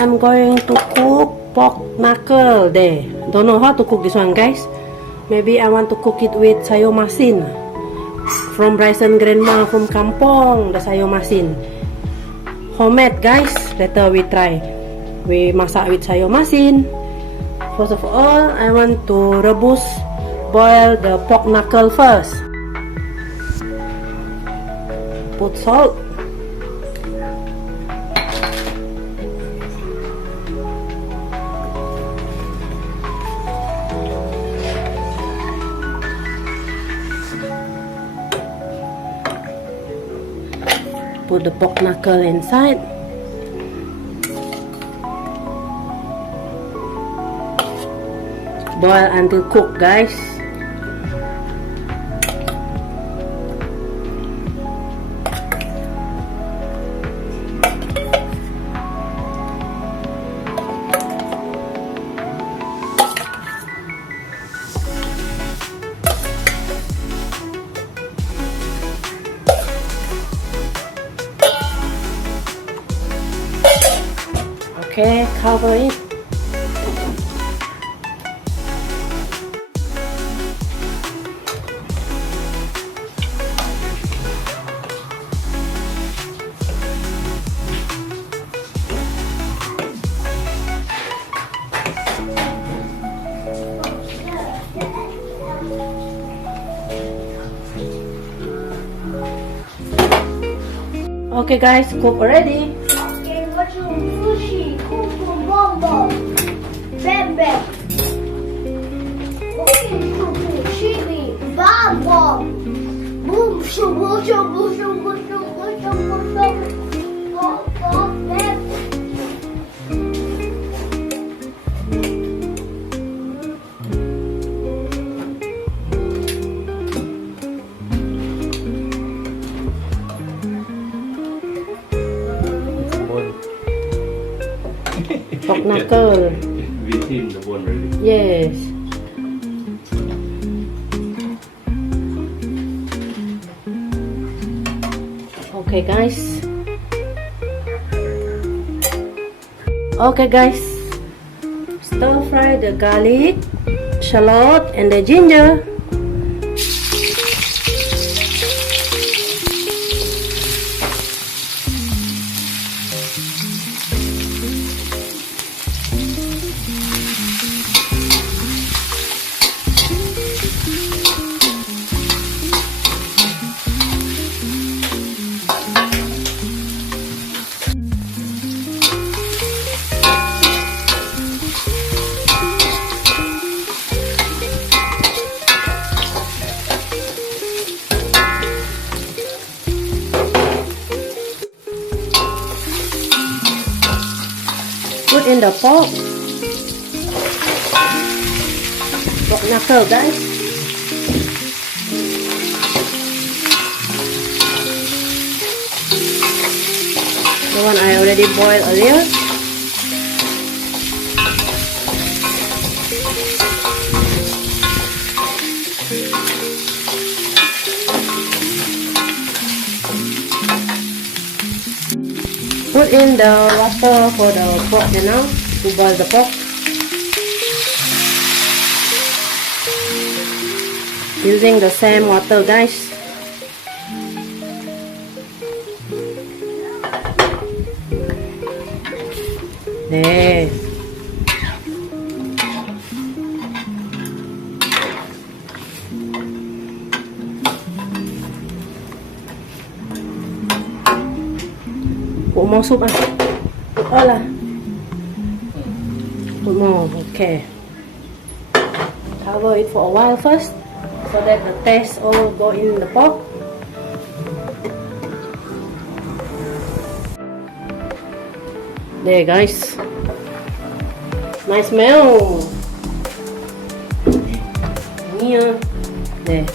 I'm going to cook pork knuckle there. Don't know how to cook this one, guys. Maybe I want to cook it with sayur masin from Bryson grandma from Kampong. The sayur masin homemade, guys. Later we try. We masak with sayur masin. First of all, I want to boil the pork knuckle first. Put salt. Put the pork knuckle inside. Boil until cooked, guys. Okay, cover it. Okay guys, cook already. Okay, what's your sushi? Cook bombo. Bam bam. Okay, chili. Bombo. Boom shoo boom shoo boom shoo boom shoo boom shoo boom shoo. Go go bam. Pork knuckle. Within the bone really. Yes. Okay guys. Okay guys. Stir fry the garlic, shallot and the ginger. Put in the pork knuckle, guys. The one I already boiled earlier. Put in the water for the pork now to boil the pork. Using the same water, guys. There. Put more soup. Put all. Put more. Okay. Cover it for a while first, so that the taste all go in the pork. There, guys. Nice smell. Yeah. There.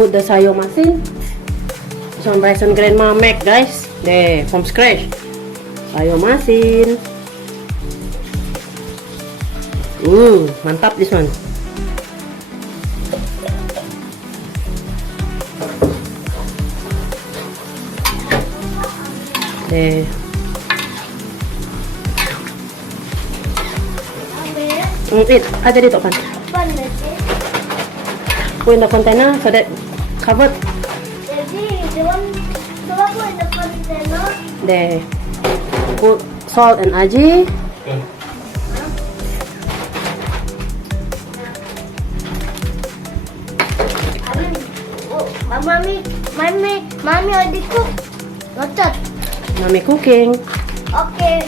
Put the sayur masin. This one Bryson grandma make, guys. There, from scratch. Sayur masin. Mantap this one. Deh. Ada dito kan. Put in the container so that covered. Daddy, the one put in the container. There. Put salt and aji. Mommy already cooked. Noted. Mommy cooking. Okay.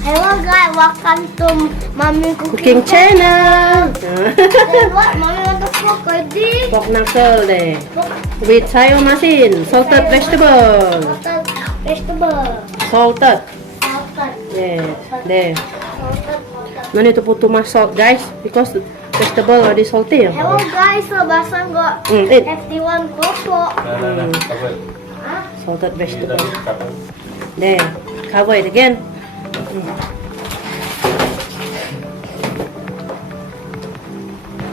Hello guys, welcome to Mommy Cooking channel. Then what? Mommy want to cook already? Pork knuckle there. With sayo masin, salted vegetable. Salted vegetable. Salted. Salted. Yes. There. Salted. No need to put too much salt, guys, because the vegetable already salty. Hello guys, so Basan got Eat. 51 cocoa. Cover it. Huh? Salted vegetable. Cover. There. Cover it again.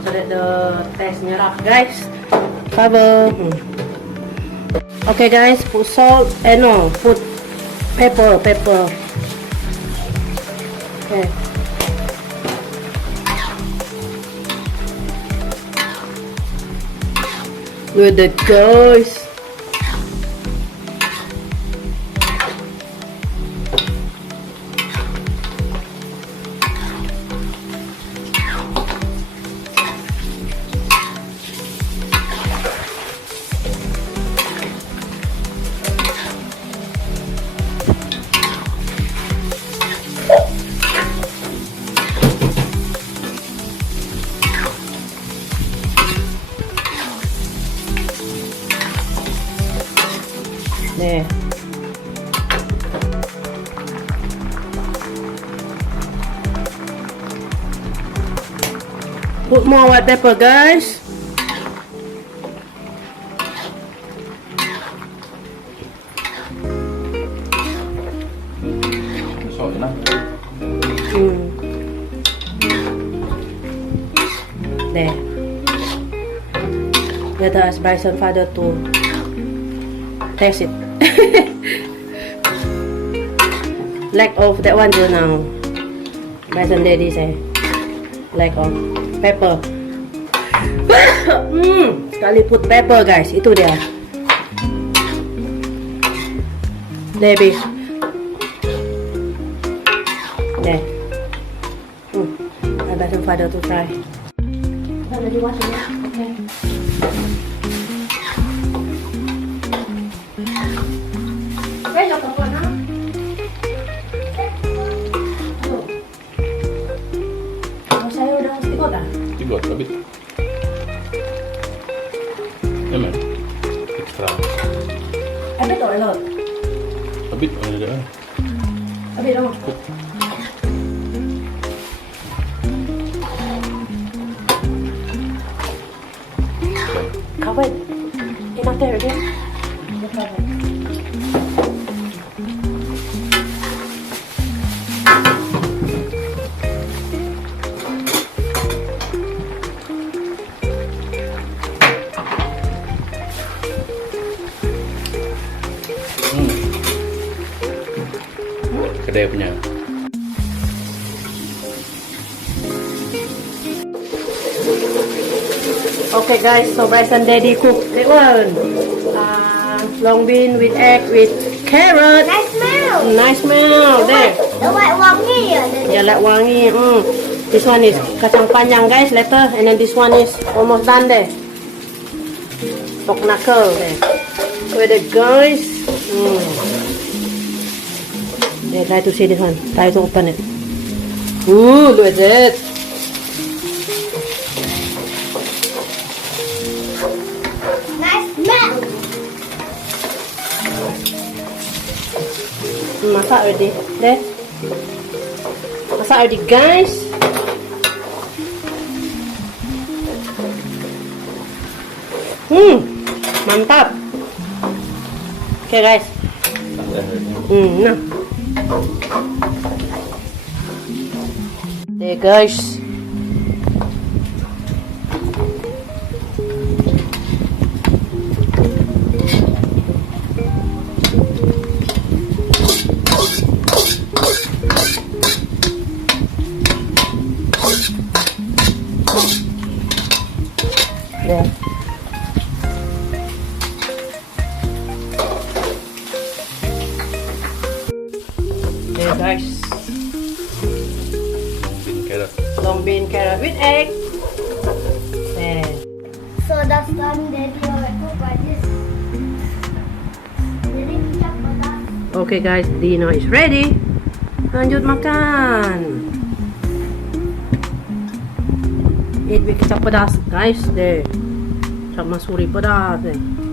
So that the taste nyerap, guys. Cover. Okay, guys. Put salt. No. Put pepper. Okay. Look at that, guys. There. Put more white pepper, guys. Salt enough. There. Let us Bryson father to taste it. Lack of that one just now. Bryson daddy say lack of pepper. Sekali put pepper, guys. Itu dia. Lebih. There. I Bryson father to try. Lagi washing ya. Okay. Tigot, a bit. Yeah, man. Extra. A bit or a lot? A bit only there. A bit or cover it. Enough there again. Just cover it. Kedai punya. Okay guys, so Bryson daddy cook that one. Long bean with egg with carrot. Nice smell. Nice smell. There. The white wangi ya. Yeah, like wangi. This one is kacang panjang, guys, later. And then this one is almost done there. Pork knuckle there. With it, guys. Yeah, try to see this one. Try to open it. Ooh, look at that. Nice smell. Masak already. There. Masak already, guys. Mantap. Okay, guys. Nah. Okay guys. Yeah. Okay guys. Mungkin carrot. Long bean carrot with egg. And So that's done. Daddy already cook like this. Daddy kicap pedas. okay guys, dinner is ready. Lanjut makan. Eat with kecap pedas guys deh. Sama suri pedas deh.